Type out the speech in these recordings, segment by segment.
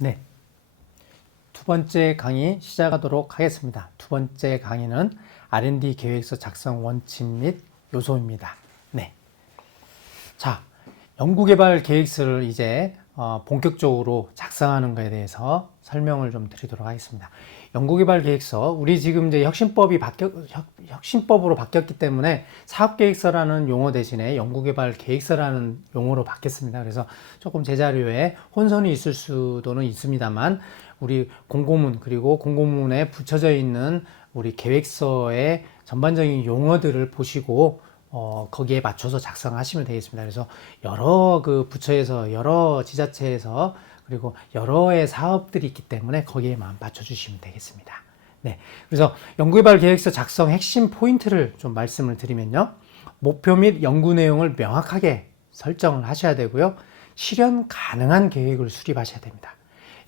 네, 두 번째 강의 시작하도록 하겠습니다. 두 번째 강의는 R&D 계획서 작성 원칙 및 요소입니다. 네, 자, 연구개발 계획서를 이제 본격적으로 작성하는 것에 대해서 설명을 좀 드리도록 하겠습니다. 연구개발 계획서, 우리 지금 이제 혁신법으로 바뀌었기 때문에 사업계획서라는 용어 대신에 연구개발 계획서라는 용어로 바뀌었습니다. 그래서 조금 제 자료에 혼선이 있을 수도는 있습니다만, 우리 공고문, 그리고 공고문에 붙여져 있는 우리 계획서의 전반적인 용어들을 보시고 거기에 맞춰서 작성하시면 되겠습니다. 그래서 여러 그 부처에서, 여러 지자체에서, 그리고 여러의 사업들이 있기 때문에 거기에만 맞춰주시면 되겠습니다. 네. 그래서 연구개발 계획서 작성 핵심 포인트를 좀 말씀을 드리면요. 목표 및 연구 내용을 명확하게 설정을 하셔야 되고요. 실현 가능한 계획을 수립하셔야 됩니다.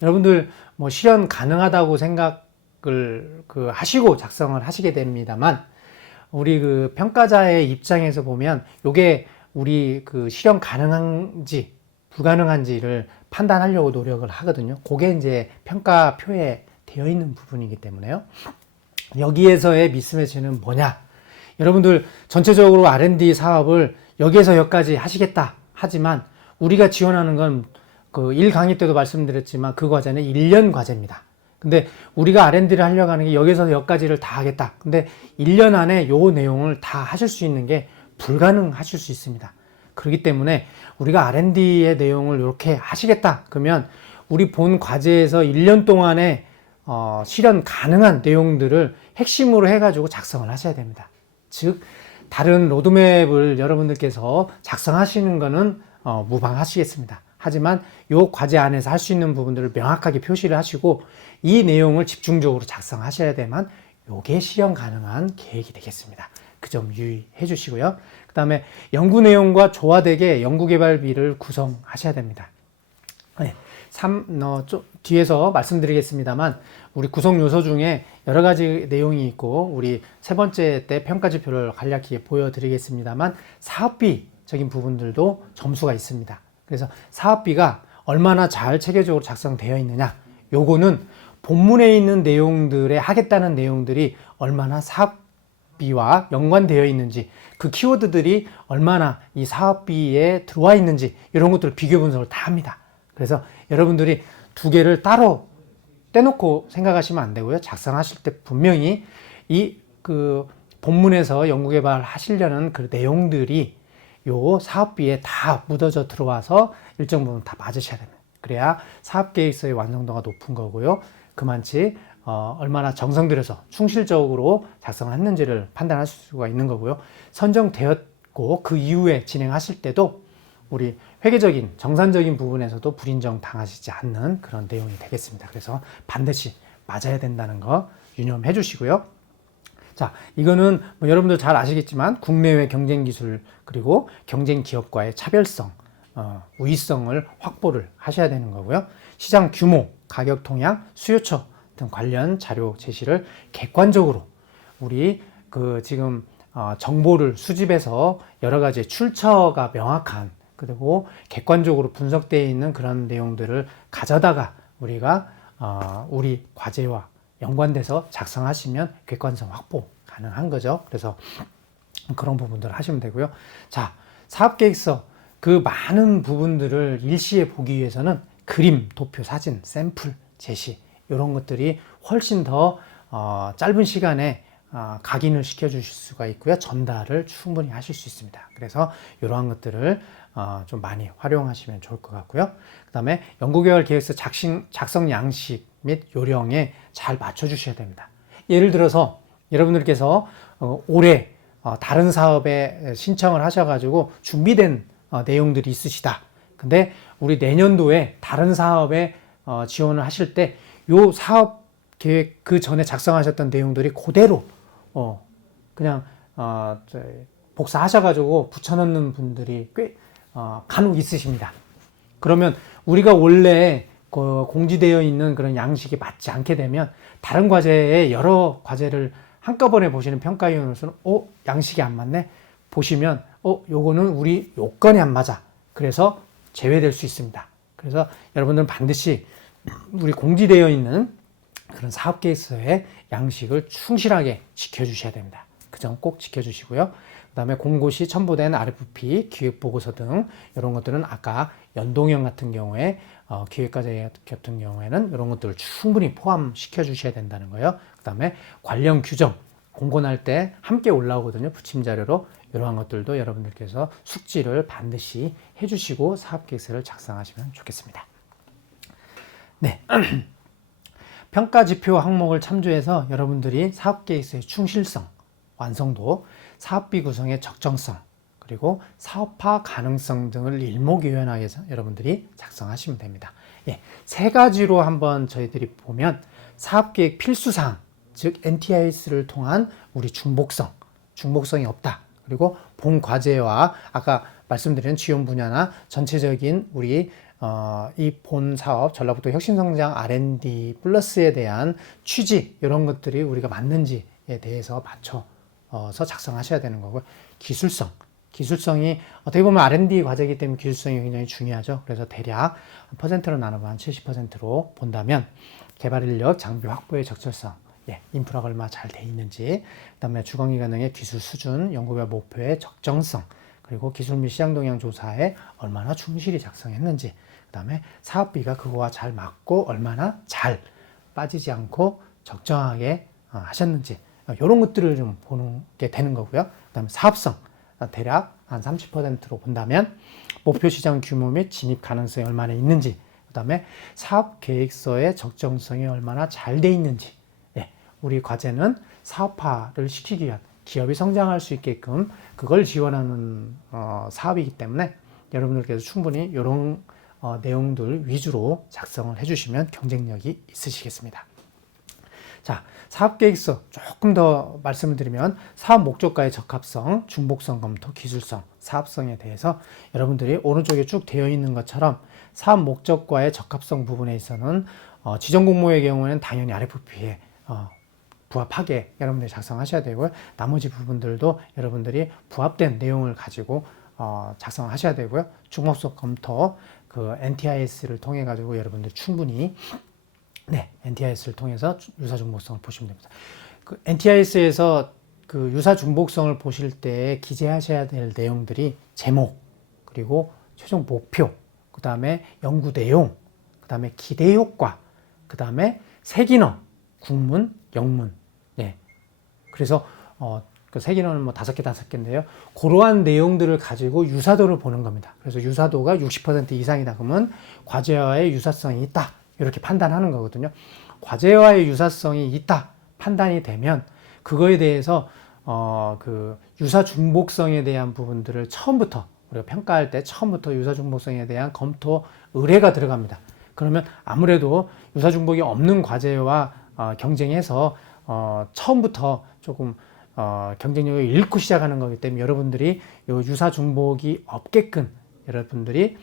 여러분들 뭐 실현 가능하다고 생각을 하시고 작성을 하시게 됩니다만, 우리 그 평가자의 입장에서 보면 요게 우리 그 실현 가능한지 불가능한지를 판단하려고 노력을 하거든요. 그게 이제 평가표에 되어 있는 부분이기 때문에요. 여기에서의 미스매치는 뭐냐? 여러분들 전체적으로 R&D 사업을 여기에서 여기까지 하시겠다 하지만 우리가 지원하는 건 그 1강의 때도 말씀드렸지만 그 과제는 1년 과제입니다. 근데 우리가 R&D를 하려고 하는 게 여기서 여기까지를 다 하겠다. 근데 1년 안에 요 내용을 다 하실 수 있는 게 불가능하실 수 있습니다. 그렇기 때문에 우리가 R&D의 내용을 이렇게 하시겠다. 그러면 우리 본 과제에서 1년 동안에 실현 가능한 내용들을 핵심으로 해가지고 작성을 하셔야 됩니다. 즉, 다른 로드맵을 여러분들께서 작성하시는 거는 무방하시겠습니다. 하지만 이 과제 안에서 할 수 있는 부분들을 명확하게 표시를 하시고 이 내용을 집중적으로 작성하셔야 되면 이게 실현 가능한 계획이 되겠습니다. 그 점 유의해 주시고요. 그 다음에 연구 내용과 조화되게 연구개발비를 구성하셔야 됩니다. 네, 뒤에서 말씀드리겠습니다만 우리 구성 요소 중에 여러 가지 내용이 있고 우리 세 번째 때 평가지표를 간략히 보여드리겠습니다만 사업비적인 부분들도 점수가 있습니다. 그래서 사업비가 얼마나 잘 체계적으로 작성되어 있느냐, 요거는 본문에 있는 내용들에 하겠다는 내용들이 얼마나 사업비와 연관되어 있는지, 그 키워드들이 얼마나 이 사업비에 들어와 있는지 이런 것들을 비교 분석을 다 합니다. 그래서 여러분들이 두 개를 따로 떼놓고 생각하시면 안 되고요. 작성하실 때 분명히 이 그 본문에서 연구개발 하시려는 그 내용들이 요 사업비에 다 묻어져 들어와서 일정 부분 다 맞으셔야 됩니다. 그래야 사업계획서의 완성도가 높은 거고요. 그만치 얼마나 정성 들여서 충실적으로 작성을 했는지를 판단할 수가 있는 거고요. 선정되었고 그 이후에 진행하실 때도 우리 회계적인 정산적인 부분에서도 불인정 당하시지 않는 그런 내용이 되겠습니다. 그래서 반드시 맞아야 된다는 거 유념해 주시고요. 자, 이거는 뭐 여러분들 잘 아시겠지만 국내외 경쟁 기술 그리고 경쟁 기업과의 차별성, 우위성을 확보를 하셔야 되는 거고요. 시장 규모, 가격 동향, 수요처 등 관련 자료 제시를 객관적으로 우리 그 지금 정보를 수집해서 여러 가지 출처가 명확한 그리고 객관적으로 분석되어 있는 그런 내용들을 가져다가 우리가 우리 과제와 연관돼서 작성하시면 객관성 확보 가능한 거죠. 그래서 그런 부분들을 하시면 되고요. 자, 사업계획서 그 많은 부분들을 일시에 보기 위해서는 그림, 도표, 사진, 샘플, 제시 이런 것들이 훨씬 더 짧은 시간에 각인을 시켜주실 수가 있고요. 전달을 충분히 하실 수 있습니다. 그래서 이러한 것들을 좀 많이 활용하시면 좋을 것 같고요. 그 다음에 연구개발 계획서 작성 양식 및 요령에 잘 맞춰주셔야 됩니다. 예를 들어서 여러분들께서 올해 다른 사업에 신청을 하셔가지고 준비된 내용들이 있으시다. 근데 우리 내년도에 다른 사업에 지원을 하실 때 요 사업 계획 그 전에 작성하셨던 내용들이 그대로 그냥 복사하셔가지고 붙여넣는 분들이 꽤 간혹 있으십니다. 그러면 우리가 원래 공지되어 있는 그런 양식이 맞지 않게 되면 다른 과제에 여러 과제를 한꺼번에 보시는 평가위원으로서는 양식이 안 맞네? 보시면 요거는 우리 요건이 안 맞아. 그래서 제외될 수 있습니다. 그래서 여러분들은 반드시 우리 공지되어 있는 그런 사업 계획서의 양식을 충실하게 지켜주셔야 됩니다. 그 점 꼭 지켜주시고요. 그 다음에 공고 시 첨부된 RFP, 기획보고서 등 이런 것들은 아까 연동형 같은 경우에 기획과제 같은 경우에는 이런 것들을 충분히 포함시켜 주셔야 된다는 거예요. 그 다음에 관련 규정, 공고날 때 함께 올라오거든요. 부침 자료로. 이러한 것들도 여러분들께서 숙지를 반드시 해주시고 사업계획서를 작성하시면 좋겠습니다. 네. 평가 지표 항목을 참조해서 여러분들이 사업계획서의 충실성, 완성도, 사업비 구성의 적정성, 그리고 사업화 가능성 등을 일목요연하게 해서 여러분들이 작성하시면 됩니다. 예, 세 가지로 한번 저희들이 보면 사업계획 필수사항, 즉 NTIS를 통한 우리 중복성이 없다. 그리고 본 과제와 아까 말씀드린 지원 분야나 전체적인 우리 이 본 사업 전라북도 혁신성장 R&D 플러스에 대한 취지 이런 것들이 우리가 맞는지에 대해서 맞춰서 작성하셔야 되는 거고요. 기술성이 어떻게 보면 R&D 과제이기 때문에 기술성이 굉장히 중요하죠. 그래서 대략 퍼센트로 나누면 70%로 본다면 개발 인력, 장비 확보의 적절성, 인프라가 얼마나 잘 돼 있는지, 그 다음에 주거기관의 기술 수준, 연구별 목표의 적정성, 그리고 기술 및 시장 동향 조사에 얼마나 충실히 작성했는지, 그 다음에 사업비가 그거와 잘 맞고 얼마나 잘 빠지지 않고 적정하게 하셨는지, 이런 것들을 좀 보는 게 되는 거고요. 그 다음에 사업성, 대략 한 30%로 본다면 목표 시장 규모 및 진입 가능성이 얼마나 있는지, 그 다음에 사업 계획서의 적정성이 얼마나 잘 돼 있는지. 우리 과제는 사업화를 시키기 위한 기업이 성장할 수 있게끔 그걸 지원하는 사업이기 때문에 여러분들께서 충분히 이런 내용들 위주로 작성을 해주시면 경쟁력이 있으시겠습니다. 자, 사업계획서 조금 더 말씀을 드리면 사업 목적과의 적합성, 중복성 검토, 기술성, 사업성에 대해서 여러분들이 오른쪽에 쭉 되어 있는 것처럼 사업 목적과의 적합성 부분에 있어서는 지정 공모의 경우에는 당연히 RFP에 부합하게 여러분들이 작성하셔야 되고요. 나머지 부분들도 여러분들이 부합된 내용을 가지고 작성하셔야 되고요. 중복성 검토, 그 NTIS를 통해 가지고 여러분들 충분히 NTIS를 통해서 유사 중복성을 보시면 됩니다. 그 NTIS에서 그 유사 중복성을 보실 때 기재하셔야 될 내용들이 제목, 그리고 최종 목표, 그 다음에 연구 내용, 그 다음에 기대 효과, 그 다음에 세기능, 국문, 영문. 그래서 그 세기능은 뭐 5개인데요. 그러한 내용들을 가지고 유사도를 보는 겁니다. 그래서 유사도가 60% 이상이다 그러면 과제와의 유사성이 있다. 이렇게 판단하는 거거든요. 과제와의 유사성이 있다 판단이 되면 그거에 대해서 그 유사 중복성에 대한 부분들을 처음부터 우리가 평가할 때 처음부터 유사 중복성에 대한 검토 의뢰가 들어갑니다. 그러면 아무래도 유사 중복이 없는 과제와 경쟁해서 처음부터 조금 경쟁력을 잃고 시작하는 거기 때문에 여러분들이 요 유사 중복이 없게끔 여러분들이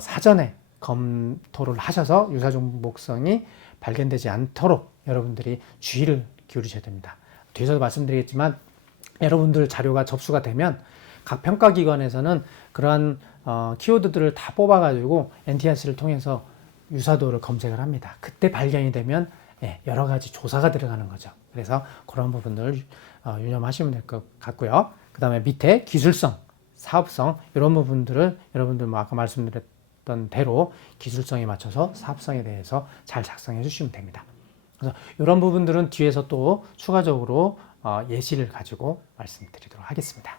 사전에 검토를 하셔서 유사 중복성이 발견되지 않도록 여러분들이 주의를 기울이셔야 됩니다. 뒤에서도 말씀드리겠지만 여러분들 자료가 접수가 되면 각 평가기관에서는 그러한 키워드들을 다 뽑아가지고 NTIS를 통해서 유사도를 검색을 합니다. 그때 발견이 되면 여러 가지 조사가 들어가는 거죠. 그래서 그런 부분들 유념하시면 될 것 같고요. 그 다음에 밑에 기술성, 사업성 이런 부분들을 여러분들 뭐 아까 말씀드렸던 대로 기술성에 맞춰서 사업성에 대해서 잘 작성해 주시면 됩니다. 그래서 이런 부분들은 뒤에서 또 추가적으로 예시를 가지고 말씀드리도록 하겠습니다.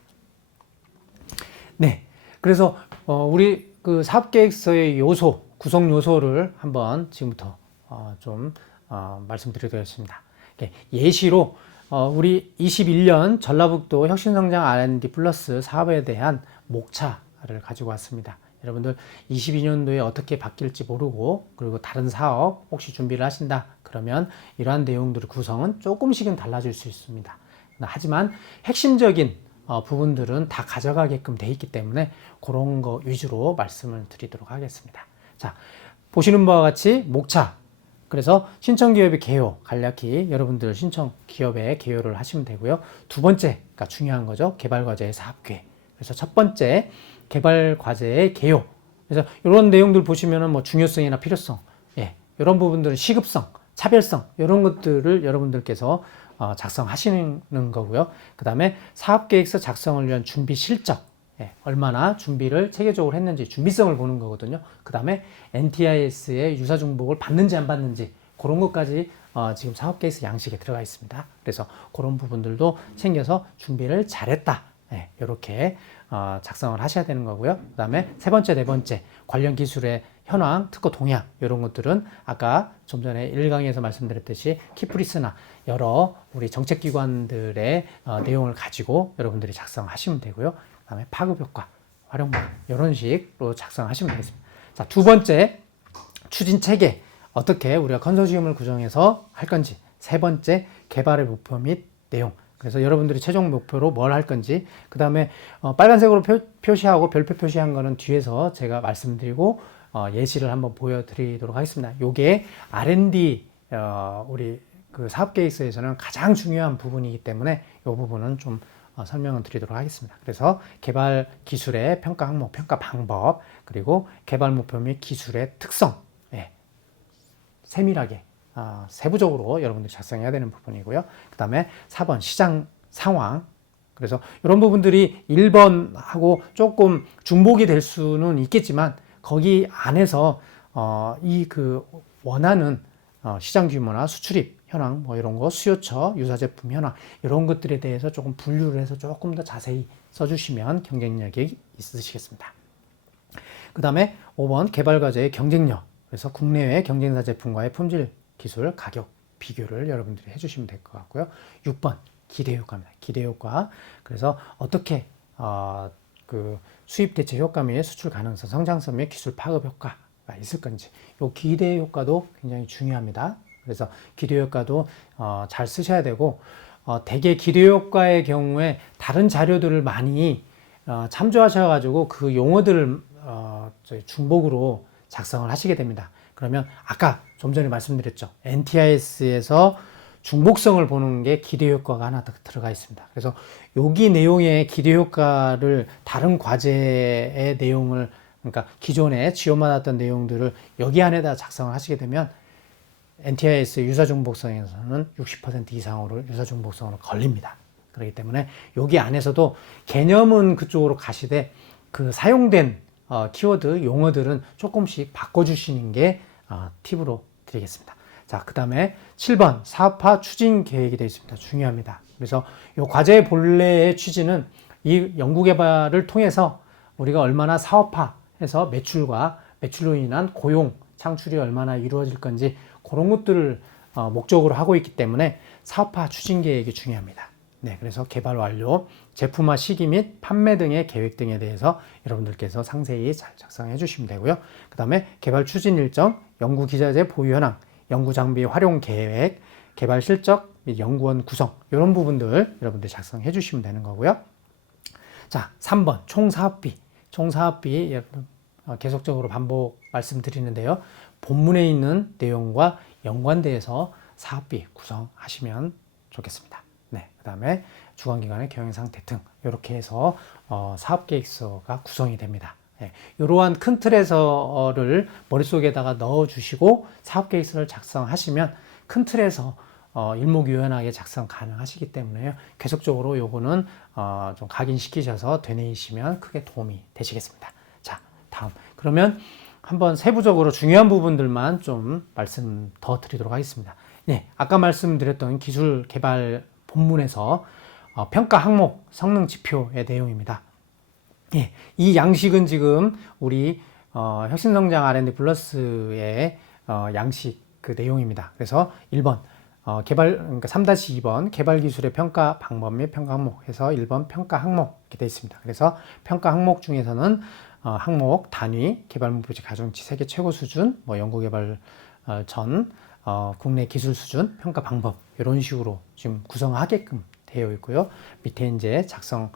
네, 그래서 우리 그 사업계획서의 요소, 구성 요소를 한번 지금부터 좀 말씀드리겠습니다. 예시로 우리 21년 전라북도 혁신성장 R&D 플러스 사업에 대한 목차를 가지고 왔습니다. 여러분들 22년도에 어떻게 바뀔지 모르고 그리고 다른 사업 혹시 준비를 하신다 그러면 이러한 내용들의 구성은 조금씩은 달라질 수 있습니다. 하지만 핵심적인 부분들은 다 가져가게끔 돼 있기 때문에 그런 거 위주로 말씀을 드리도록 하겠습니다. 자, 보시는 바와 같이 목차, 그래서 신청기업의 개요, 간략히 여러분들 신청기업의 개요를 하시면 되고요. 두 번째가 중요한 거죠. 개발과제의 사업계획. 그래서 첫 번째 개발과제의 개요. 그래서 이런 내용들 보시면은 뭐 중요성이나 필요성, 이런 부분들은 시급성, 차별성 이런 것들을 여러분들께서 작성하시는 거고요. 그 다음에 사업계획서 작성을 위한 준비 실적, 얼마나 준비를 체계적으로 했는지 준비성을 보는 거거든요. 그 다음에 NTIS의 유사중복을 받는지 안 받는지 그런 것까지 지금 사업계획서 양식에 들어가 있습니다. 그래서 그런 부분들도 챙겨서 준비를 잘했다. 이렇게 작성을 하셔야 되는 거고요. 그 다음에 세 번째, 네 번째 관련 기술의 현황, 특허 동향 이런 것들은 아까 좀 전에 1강에서 말씀드렸듯이 키프리스나 여러 우리 정책기관들의 내용을 가지고 여러분들이 작성하시면 되고요. 그 다음에 파급효과, 활용망 이런 식으로 작성하시면 되겠습니다. 자, 두 번째 추진체계 어떻게 우리가 컨소시엄을 구성해서 할 건지. 세 번째 개발의 목표 및 내용. 그래서 여러분들이 최종 목표로 뭘 할 건지. 그 다음에 빨간색으로 표시하고 별표 표시한 거는 뒤에서 제가 말씀드리고 예시를 한번 보여드리도록 하겠습니다. 요게 R&D 우리 그 사업계획서에서는 가장 중요한 부분이기 때문에 이 부분은 좀 설명을 드리도록 하겠습니다. 그래서 개발 기술의 평가 항목, 평가 방법, 그리고 개발 목표 및 기술의 특성, 세밀하게 세부적으로 여러분들이 작성해야 되는 부분이고요. 그 다음에 4번 시장 상황. 그래서 이런 부분들이 1번하고 조금 중복이 될 수는 있겠지만 거기 안에서 이 그 원하는 시장 규모나 수출입 현황 뭐 이런 거, 수요처, 유사제품 현황 이런 것들에 대해서 조금 분류를 해서 조금 더 자세히 써주시면 경쟁력이 있으시겠습니다. 그 다음에 5번 개발과제의 경쟁력. 그래서 국내외 경쟁사 제품과의 품질, 기술, 가격 비교를 여러분들이 해주시면 될 것 같고요. 6번 기대효과입니다. 기대효과. 그래서 어떻게 그 수입 대체 효과 및 수출 가능성, 성장성 및 기술 파급 효과가 있을 건지. 이 기대 효과도 굉장히 중요합니다. 그래서 기대 효과도 잘 쓰셔야 되고 대개 기대 효과의 경우에 다른 자료들을 많이 참조하셔가지고 그 용어들을 중복으로 작성을 하시게 됩니다. 그러면 아까 좀 전에 말씀드렸죠. NTIS에서 중복성을 보는 게 기대 효과가 하나 더 들어가 있습니다. 그래서 여기 내용의 기대 효과를 다른 과제의 내용을 그러니까 기존에 지원받았던 내용들을 여기 안에다 작성을 하시게 되면 NTIS 유사중복성에서는 60% 이상으로 유사중복성으로 걸립니다. 그렇기 때문에 여기 안에서도 개념은 그쪽으로 가시되 그 사용된 키워드, 용어들은 조금씩 바꿔주시는 게 팁으로 드리겠습니다. 자, 그 다음에 7번 사업화 추진 계획이 되어 있습니다. 중요합니다. 그래서 이 과제의 본래의 취지는 이 연구개발을 통해서 우리가 얼마나 사업화해서 매출과 매출로 인한 고용, 창출이 얼마나 이루어질 건지 그런 것들을 목적으로 하고 있기 때문에 사업화 추진 계획이 중요합니다. 네, 그래서 개발 완료, 제품화 시기 및 판매 등의 계획 등에 대해서 여러분들께서 상세히 잘 작성해 주시면 되고요. 그 다음에 개발 추진 일정, 연구 기자재 보유 현황, 연구 장비 활용 계획, 개발 실적 및 연구원 구성 이런 부분들 여러분들 작성해 주시면 되는 거고요. 자, 3번 총사업비. 총사업비 계속적으로 반복 말씀드리는데요. 본문에 있는 내용과 연관돼서 사업비 구성하시면 좋겠습니다. 네, 그 다음에 주관기관의 경영 상태 등 이렇게 해서 사업계획서가 구성이 됩니다. 네, 이러한 큰 틀에서를 머릿속에다가 넣어주시고 사업계획서를 작성하시면 큰 틀에서 일목요연하게 작성 가능하시기 때문에요. 계속적으로 요거는 좀 각인시키셔서 되뇌이시면 크게 도움이 되시겠습니다. 자, 다음. 그러면 한번 세부적으로 중요한 부분들만 좀 말씀 더 드리도록 하겠습니다. 네, 아까 말씀드렸던 기술 개발 본문에서 평가 항목, 성능 지표의 내용입니다. 예, 이 양식은 지금 우리 혁신성장 R&D 플러스의 양식 그 내용입니다. 그래서 1번 그러니까 3-2번 개발 기술의 평가 방법 및 평가 항목 해서 1번 평가 항목 이렇게 되어 있습니다. 그래서 평가 항목 중에서는 항목, 단위, 개발 목표치 가중치 세계 최고 수준, 뭐 연구개발 전 국내 기술 수준, 평가 방법 이런 식으로 지금 구성하게끔 되어 있고요. 밑에 이제 작성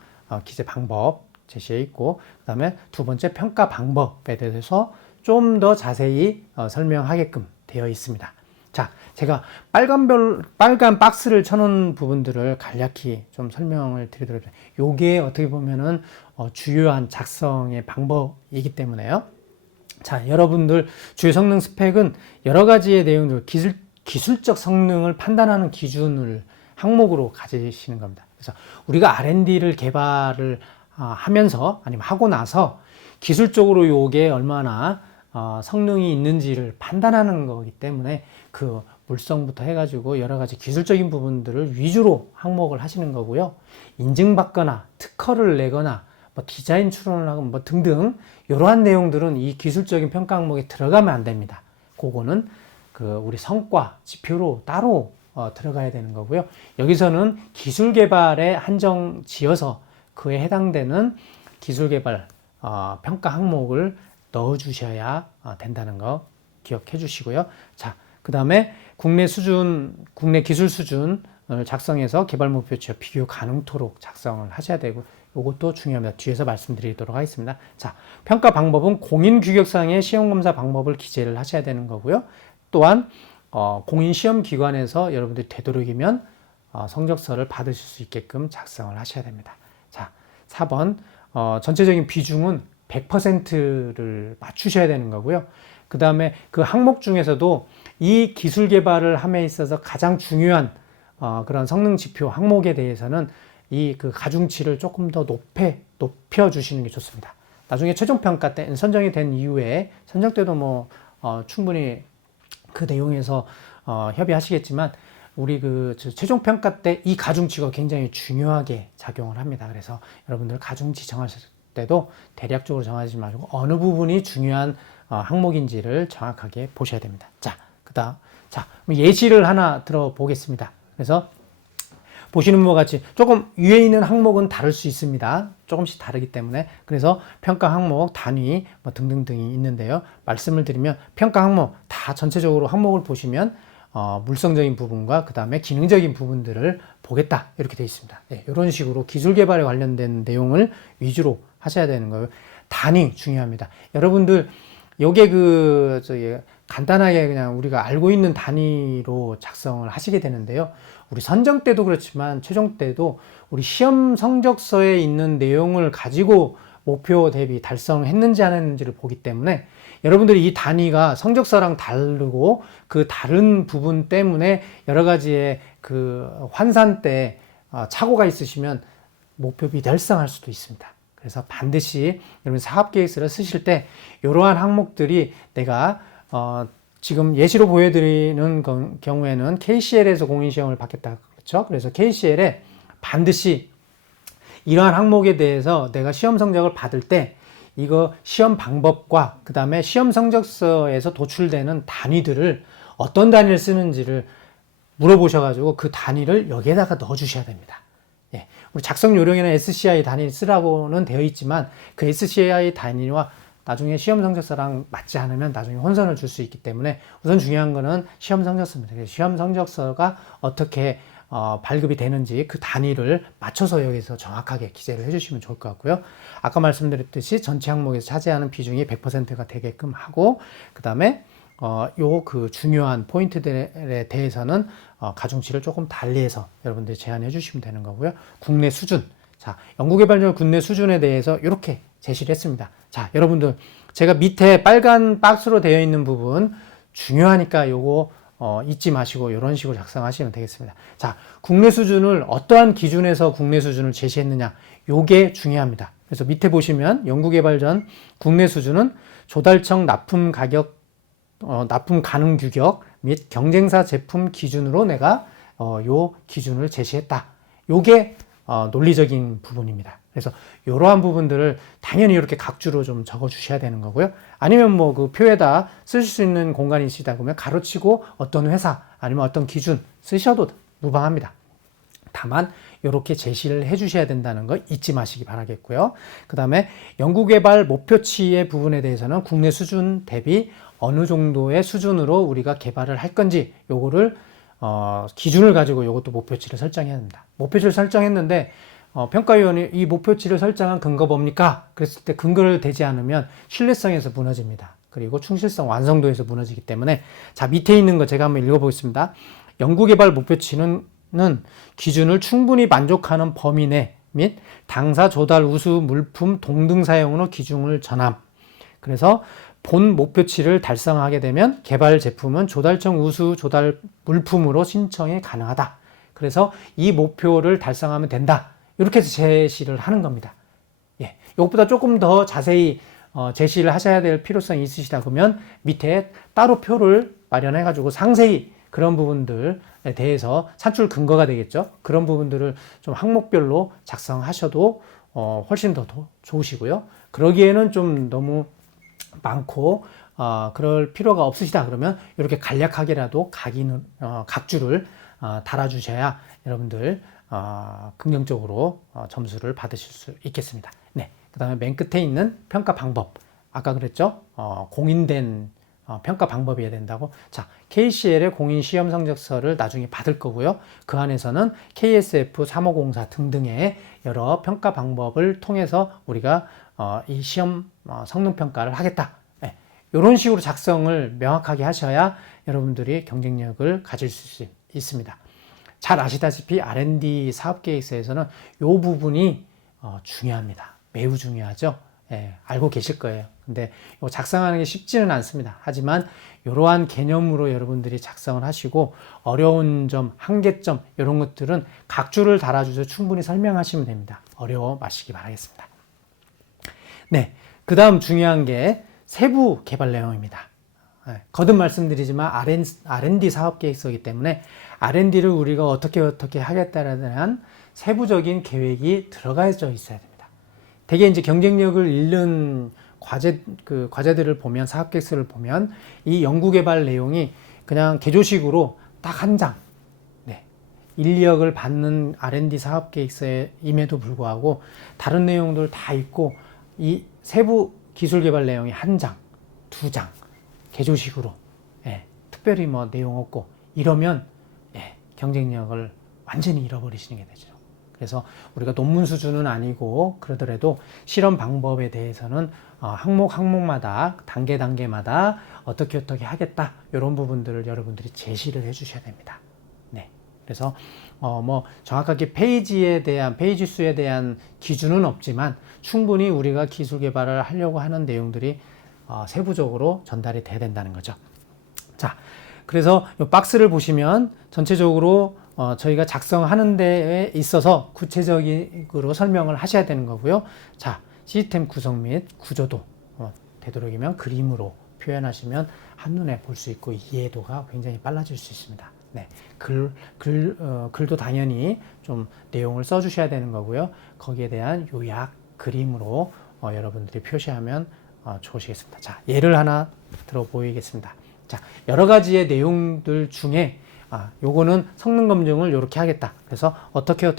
기재 방법 제시해 있고, 그 다음에 두 번째 평가 방법에 대해서 좀 더 자세히 설명하게끔 되어 있습니다. 자, 제가 빨간 박스를 쳐놓은 부분들을 간략히 좀 설명을 드리도록 할게요. 요게 어떻게 보면은 주요한 작성의 방법이기 때문에요. 자, 여러분들 주요 성능 스펙은 여러 가지의 내용들, 기술적 성능을 판단하는 기준을 항목으로 가지시는 겁니다. 그래서 우리가 R&D를 개발을 하면서 아니면 하고 나서 기술적으로 요게 얼마나 성능이 있는지를 판단하는 거기 때문에 그 물성부터 해가지고 여러 가지 기술적인 부분들을 위주로 항목을 하시는 거고요. 인증받거나 특허를 내거나 뭐 디자인 추론을 하고 뭐 등등 이러한 내용들은 이 기술적인 평가 항목에 들어가면 안 됩니다. 그거는 그 우리 성과 지표로 따로 들어가야 되는 거고요. 여기서는 기술 개발에 한정 지어서 그에 해당되는 기술 개발 평가 항목을 넣어 주셔야 된다는 거 기억해 주시고요. 자, 그 다음에 국내 기술 수준을 작성해서 개발 목표치와 비교 가능토록 작성을 하셔야 되고, 이것도 중요합니다. 뒤에서 말씀드리도록 하겠습니다. 자, 평가 방법은 공인규격상의 시험검사 방법을 기재를 하셔야 되는 거고요. 또한 공인시험기관에서 여러분들이 되도록이면 성적서를 받으실 수 있게끔 작성을 하셔야 됩니다. 자, 4번 전체적인 비중은 100%를 맞추셔야 되는 거고요. 그 다음에 그 항목 중에서도 이 기술 개발을 함에 있어서 가장 중요한 그런 성능 지표 항목에 대해서는 이 그 가중치를 조금 더 높여 주시는 게 좋습니다. 나중에 최종 평가 때 선정이 된 이후에 선정 때도 뭐 충분히 그 내용에서 협의하시겠지만 우리 그 최종 평가 때 이 가중치가 굉장히 중요하게 작용을 합니다. 그래서 여러분들 가중치 정하실 때도 대략적으로 정하지 마시고 어느 부분이 중요한 항목인지를 정확하게 보셔야 됩니다. 자, 그다음 예시를 하나 들어보겠습니다. 그래서 보시는 바와 같이 조금 위에 있는 항목은 다를 수 있습니다. 조금씩 다르기 때문에. 그래서 평가 항목, 단위 뭐 등등등이 있는데요. 말씀을 드리면 평가 항목 다 전체적으로 항목을 보시면 물성적인 부분과 그 다음에 기능적인 부분들을 보겠다 이렇게 되어 있습니다. 네, 이런 식으로 기술 개발에 관련된 내용을 위주로 하셔야 되는 거예요. 단위 중요합니다. 여러분들 요게 간단하게 그냥 우리가 알고 있는 단위로 작성을 하시게 되는데요. 우리 선정 때도 그렇지만 최종 때도 우리 시험 성적서에 있는 내용을 가지고 목표 대비 달성했는지 안 했는지를 보기 때문에 여러분들이 이 단위가 성적서랑 다르고 그 다른 부분 때문에 여러 가지의 그 환산 때 착오가 있으시면 목표비 달성할 수도 있습니다. 그래서 반드시 여러분 사업계획서를 쓰실 때 이러한 항목들이 내가 지금 예시로 보여드리는 경우에는 KCL에서 공인시험을 받겠다. 그렇죠? 그래서 KCL에 반드시 이러한 항목에 대해서 내가 시험 성적을 받을 때 이거 시험 방법과 그 다음에 시험 성적서에서 도출되는 단위들을 어떤 단위를 쓰는지를 물어보셔가지고 그 단위를 여기에다가 넣어주셔야 됩니다. 예, 우리 작성 요령에는 SCI 단위 쓰라고는 되어 있지만 그 SCI 단위와 나중에 시험 성적서랑 맞지 않으면 나중에 혼선을 줄 수 있기 때문에 우선 중요한 거는 시험 성적서입니다. 시험 성적서가 어떻게 발급이 되는지 그 단위를 맞춰서 여기서 정확하게 기재를 해주시면 좋을 것 같고요. 아까 말씀드렸듯이 전체 항목에서 차지하는 비중이 100%가 되게끔 하고 그 다음에 그 중요한 포인트들에 대해서는 가중치를 조금 달리해서 여러분들이 제안해 주시면 되는 거고요. 국내 수준. 자, 연구개발용 국내 수준에 대해서 이렇게 제시를 했습니다. 자, 여러분들 제가 밑에 빨간 박스로 되어 있는 부분 중요하니까 요거 잊지 마시고 이런 식으로 작성하시면 되겠습니다. 자, 국내 수준을 어떠한 기준에서 국내 수준을 제시했느냐 요게 중요합니다. 그래서 밑에 보시면 연구개발 전 국내 수준은 조달청 납품 가능 규격 및 경쟁사 제품 기준으로 내가 요 기준을 제시했다. 요게 논리적인 부분입니다. 그래서 이러한 부분들을 당연히 이렇게 각주로 좀 적어 주셔야 되는 거고요. 아니면 뭐 그 표에다 쓰실 수 있는 공간이 있으시다 보면 가로치고 어떤 회사 아니면 어떤 기준 쓰셔도 무방합니다. 다만 이렇게 제시를 해 주셔야 된다는 거 잊지 마시기 바라겠고요. 그 다음에 연구개발 목표치의 부분에 대해서는 국내 수준 대비 어느 정도의 수준으로 우리가 개발을 할 건지 요거를 기준을 가지고 이것도 목표치를 설정해야 합니다. 목표치를 설정했는데 평가위원이 이 목표치를 설정한 근거 뭡니까? 그랬을 때 근거를 대지 않으면 신뢰성에서 무너집니다. 그리고 충실성, 완성도에서 무너지기 때문에 자, 밑에 있는 거 제가 한번 읽어보겠습니다. 연구개발 목표치는 기준을 충분히 만족하는 범위 내 및 당사 조달 우수 물품 동등 사용으로 기준을 전함. 그래서 본 목표치를 달성하게 되면 개발 제품은 조달청 우수 조달 물품으로 신청이 가능하다. 그래서 이 목표를 달성하면 된다. 이렇게 해서 제시를 하는 겁니다. 예, 이것보다 조금 더 자세히 제시를 하셔야 될 필요성이 있으시다 그러면 밑에 따로 표를 마련해 가지고 상세히 그런 부분들에 대해서 산출 근거가 되겠죠. 그런 부분들을 좀 항목별로 작성하셔도 훨씬 더 좋으시고요. 그러기에는 좀 너무 많고 그럴 필요가 없으시다 그러면 이렇게 간략하게라도 각주를 달아주셔야 여러분들 긍정적으로 점수를 받으실 수 있겠습니다. 네, 그 다음에 맨 끝에 있는 평가 방법 아까 그랬죠? 공인된 평가 방법이어야 된다고. 자, KCL의 공인 시험 성적서를 나중에 받을 거고요. 그 안에서는 KSF 3504 등등의 여러 평가 방법을 통해서 우리가 이 시험 성능 평가를 하겠다. 네, 이런 식으로 작성을 명확하게 하셔야 여러분들이 경쟁력을 가질 수 있습니다. 잘 아시다시피 R&D 사업계획서에서는 이 부분이 중요합니다. 매우 중요하죠. 예, 알고 계실 거예요. 근데 이거 작성하는 게 쉽지는 않습니다. 하지만 이러한 개념으로 여러분들이 작성을 하시고 어려운 점, 한계점 이런 것들은 각주를 달아주셔서 충분히 설명하시면 됩니다. 어려워 마시기 바라겠습니다. 네, 그 다음 중요한 게 세부 개발 내용입니다. 거듭 말씀드리지만 R&D 사업계획서이기 때문에 R&D를 우리가 어떻게 하겠다에 대한 세부적인 계획이 들어가져 있어야 됩니다. 대개 이제 경쟁력을 잃는 과제들을 보면 사업계획서를 보면 이 연구개발 내용이 그냥 개조식으로 딱 한 장, 네, 인력을 받는 R&D 사업계획서임에도 불구하고 다른 내용들 다 있고 이 세부 기술개발 내용이 한 장, 두 장, 개조식으로 특별히 뭐 내용 없고 이러면 경쟁력을 완전히 잃어버리시는 게 되죠. 그래서 우리가 논문 수준은 아니고 그러더라도 실험 방법에 대해서는 항목마다 단계마다 어떻게 하겠다 이런 부분들을 여러분들이 제시를 해주셔야 됩니다. 네, 그래서 뭐 정확하게 페이지 수에 대한 기준은 없지만 충분히 우리가 기술 개발을 하려고 하는 내용들이 세부적으로 전달이 돼야 된다는 거죠. 자, 그래서 이 박스를 보시면 전체적으로 저희가 작성하는 데에 있어서 구체적으로 설명을 하셔야 되는 거고요. 자, 시스템 구성 및 구조도 되도록이면 그림으로 표현하시면 한눈에 볼 수 있고 이해도가 굉장히 빨라질 수 있습니다. 네, 글도 당연히 좀 내용을 써주셔야 되는 거고요. 거기에 대한 요약 그림으로 여러분들이 표시하면 좋으시겠습니다. 자, 예를 하나 들어 보이겠습니다. 자, 여러 가지의 내용들 중에 요거는 성능 검증을 이렇게 하겠다. 그래서 어떻게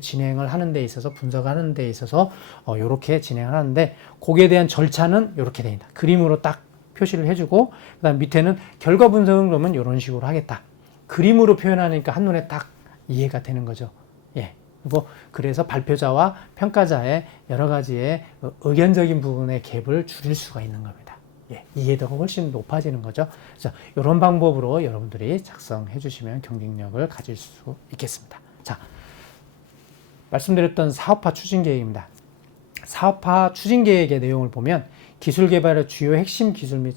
진행을 하는 데 있어서 분석하는 데 있어서 요렇게 진행을 하는데 거기에 대한 절차는 이렇게 됩니다. 그림으로 딱 표시를 해주고 그다음 밑에는 결과 분석은 그러면 이런 식으로 하겠다. 그림으로 표현하니까 한눈에 딱 이해가 되는 거죠. 예. 그리고 그래서 발표자와 평가자의 여러 가지의 의견적인 부분의 갭을 줄일 수가 있는 겁니다. 예, 이해도가 훨씬 높아지는 거죠. 그래서 이런 방법으로 여러분들이 작성해 주시면 경쟁력을 가질 수 있겠습니다. 자, 말씀드렸던 사업화 추진 계획입니다. 사업화 추진 계획의 내용을 보면 기술 개발의 주요 핵심 기술 및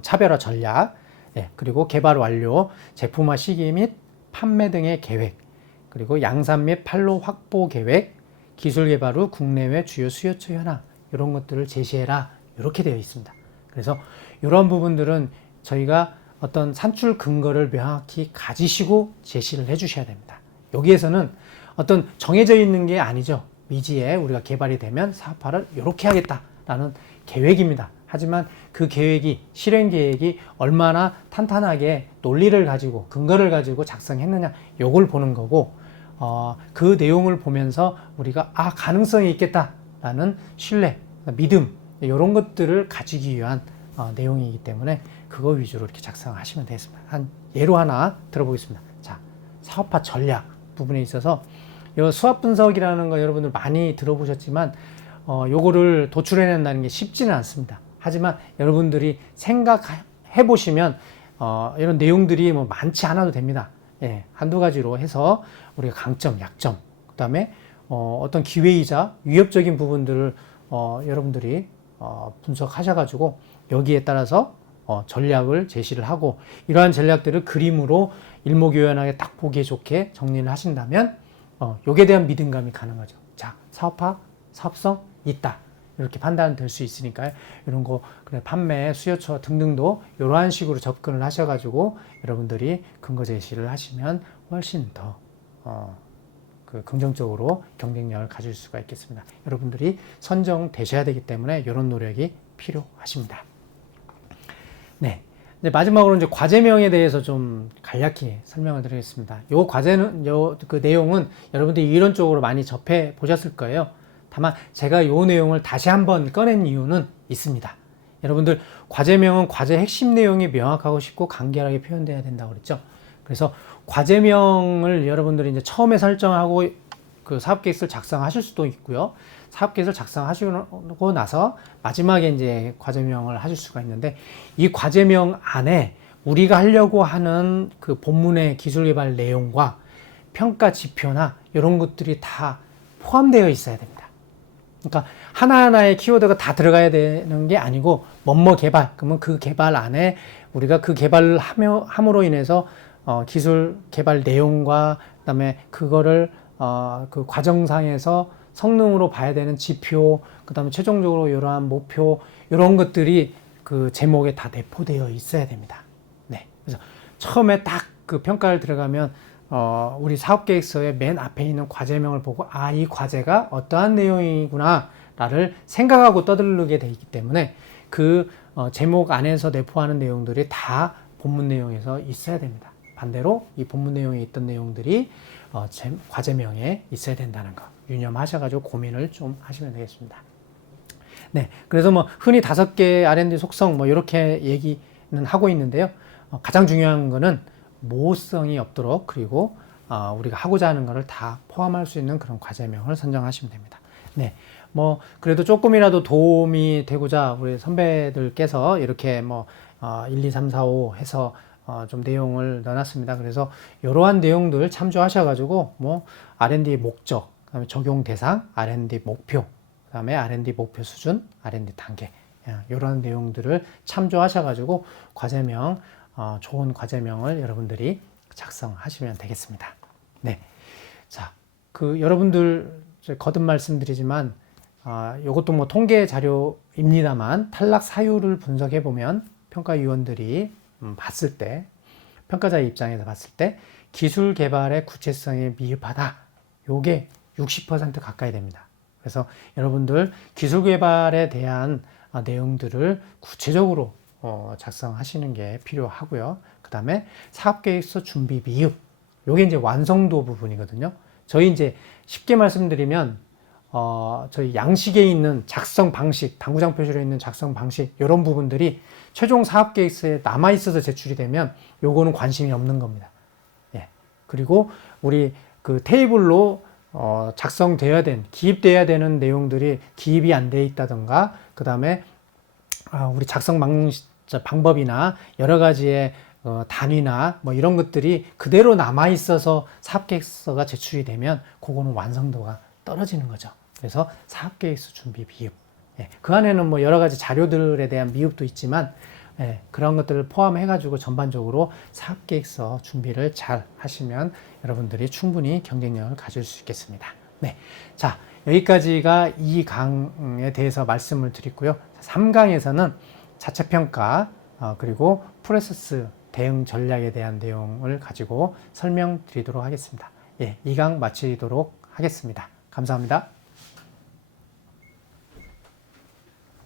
차별화 전략, 그리고 개발 완료, 제품화 시기 및 판매 등의 계획, 그리고 양산 및 판로 확보 계획, 기술 개발 후 국내외 주요 수요처 현황 이런 것들을 제시해라 이렇게 되어 있습니다. 그래서 이런 부분들은 저희가 어떤 산출 근거를 명확히 가지시고 제시를 해 주셔야 됩니다. 여기에서는 어떤 정해져 있는 게 아니죠. 미지에 우리가 개발이 되면 사업화를 이렇게 하겠다라는 계획입니다. 하지만 그 계획이 실행 계획이 얼마나 탄탄하게 논리를 가지고 근거를 가지고 작성했느냐 요걸 보는 거고 그 내용을 보면서 우리가 가능성이 있겠다라는 신뢰, 믿음 이런 것들을 가지기 위한 내용이기 때문에 그거 위주로 이렇게 작성하시면 되겠습니다. 한 예로 하나 들어보겠습니다. 자, 사업화 전략 부분에 있어서 이 수합 분석이라는 거 여러분들 많이 들어보셨지만 요거를 도출해낸다는 게 쉽지는 않습니다. 하지만 여러분들이 생각해 보시면 이런 내용들이 뭐 많지 않아도 됩니다. 예, 한두 가지로 해서 우리가 강점, 약점, 그 다음에 어떤 기회이자 위협적인 부분들을 여러분들이 분석하셔가지고 여기에 따라서 전략을 제시를 하고 이러한 전략들을 그림으로 일목요연하게 딱 보기에 좋게 정리를 하신다면 요게 대한 믿음감이 가는 거죠. 자, 사업화, 사업성 있다. 이렇게 판단이 될 수 있으니까요. 이런 거, 그래, 판매, 수요처 등등도 이러한 식으로 접근을 하셔가지고 여러분들이 근거 제시를 하시면 훨씬 더, 긍정적으로 경쟁력을 가질 수가 있겠습니다. 여러분들이 선정되셔야 되기 때문에 이런 노력이 필요하십니다. 네. 이제 마지막으로 이제 과제명에 대해서 좀 간략히 설명을 드리겠습니다. 요 과제는, 그 내용은 여러분들이 이론적으로 많이 접해 보셨을 거예요. 다만 제가 요 내용을 다시 한번 꺼낸 이유는 있습니다. 여러분들 과제명은 과제 핵심 내용이 명확하고 쉽고 간결하게 표현돼야 된다고 그랬죠. 그래서 과제명을 여러분들이 이제 처음에 설정하고 그 사업 계획서를 작성하실 수도 있고요. 사업 계획서를 작성하시고 나서 마지막에 이제 과제명을 하실 수가 있는데 이 과제명 안에 우리가 하려고 하는 그 본문의 기술 개발 내용과 평가 지표나 이런 것들이 다 포함되어 있어야 됩니다. 그러니까 하나하나의 키워드가 다 들어가야 되는 게 아니고 뭐뭐 개발, 그러면 그 개발 안에 우리가 그 개발을 함으로 인해서 기술 개발 내용과 그다음에 그거를 그 과정상에서 성능으로 봐야 되는 지표, 그다음에 최종적으로 이러한 목표, 이런 것들이 그 제목에 다 내포되어 있어야 됩니다. 네. 그래서 처음에 딱 그 평가를 들어가면 우리 사업계획서의 맨 앞에 있는 과제명을 보고 이 과제가 어떠한 내용이구나를 생각하고 떠들게 되어 있기 때문에 그 제목 안에서 내포하는 내용들이 다 본문 내용에서 있어야 됩니다. 반대로 이 본문 내용에 있던 내용들이 과제명에 있어야 된다는 거 유념하셔가지고 고민을 좀 하시면 되겠습니다. 네, 그래서 뭐 흔히 5개의 R&D 속성 뭐 이렇게 얘기는 하고 있는데요. 가장 중요한 거는 모호성이 없도록 그리고 우리가 하고자 하는 것을 다 포함할 수 있는 그런 과제명을 선정하시면 됩니다. 네, 뭐 그래도 조금이라도 도움이 되고자 우리 선배들께서 이렇게 뭐 1, 2, 3, 4, 5 해서 좀 내용을 넣어놨습니다. 그래서 이러한 내용들 참조하셔가지고 뭐 R&D 목적, 그다음에 적용 대상, R&D 목표, 그다음에 R&D 목표 수준, R&D 단계 이런 내용들을 참조하셔가지고 과제명 좋은 과제명을 여러분들이 작성하시면 되겠습니다. 네, 자, 그 여러분들 거듭 말씀드리지만 이것도 뭐 통계 자료입니다만 탈락 사유를 분석해 보면 평가위원들이 봤을 때 평가자의 입장에서 봤을 때 기술 개발의 구체성에 미흡하다. 요게 60% 가까이 됩니다. 그래서 여러분들 기술 개발에 대한 내용들을 구체적으로 작성하시는 게 필요하고요. 그 다음에 사업계획서 준비 미흡. 요게 이제 완성도 부분이거든요. 저희 이제 쉽게 말씀드리면, 저희 양식에 있는 작성 방식, 당구장 표시로 있는 작성 방식, 이런 부분들이 최종 사업계획서에 남아있어서 제출이 되면 요거는 관심이 없는 겁니다. 예. 그리고 우리 그 테이블로 작성되어야 된, 기입되어야 되는 내용들이 기입이 안 돼 있다던가, 그 다음에 우리 작성 방법이나 여러 가지의 단위나 뭐 이런 것들이 그대로 남아 있어서 사업계획서가 제출이 되면 그거는 완성도가 떨어지는 거죠. 그래서 사업계획서 준비 미흡. 예, 그 안에는 뭐 여러 가지 자료들에 대한 미흡도 있지만 그런 것들을 포함해가지고 전반적으로 사업계획서 준비를 잘 하시면 여러분들이 충분히 경쟁력을 가질 수 있겠습니다. 네, 자 여기까지가 2강에 대해서 말씀을 드리고요. 3강에서는 자체평가 그리고 프로세스 대응 전략에 대한 내용을 가지고 설명드리도록 하겠습니다. 예, 2강 마치도록 하겠습니다. 감사합니다.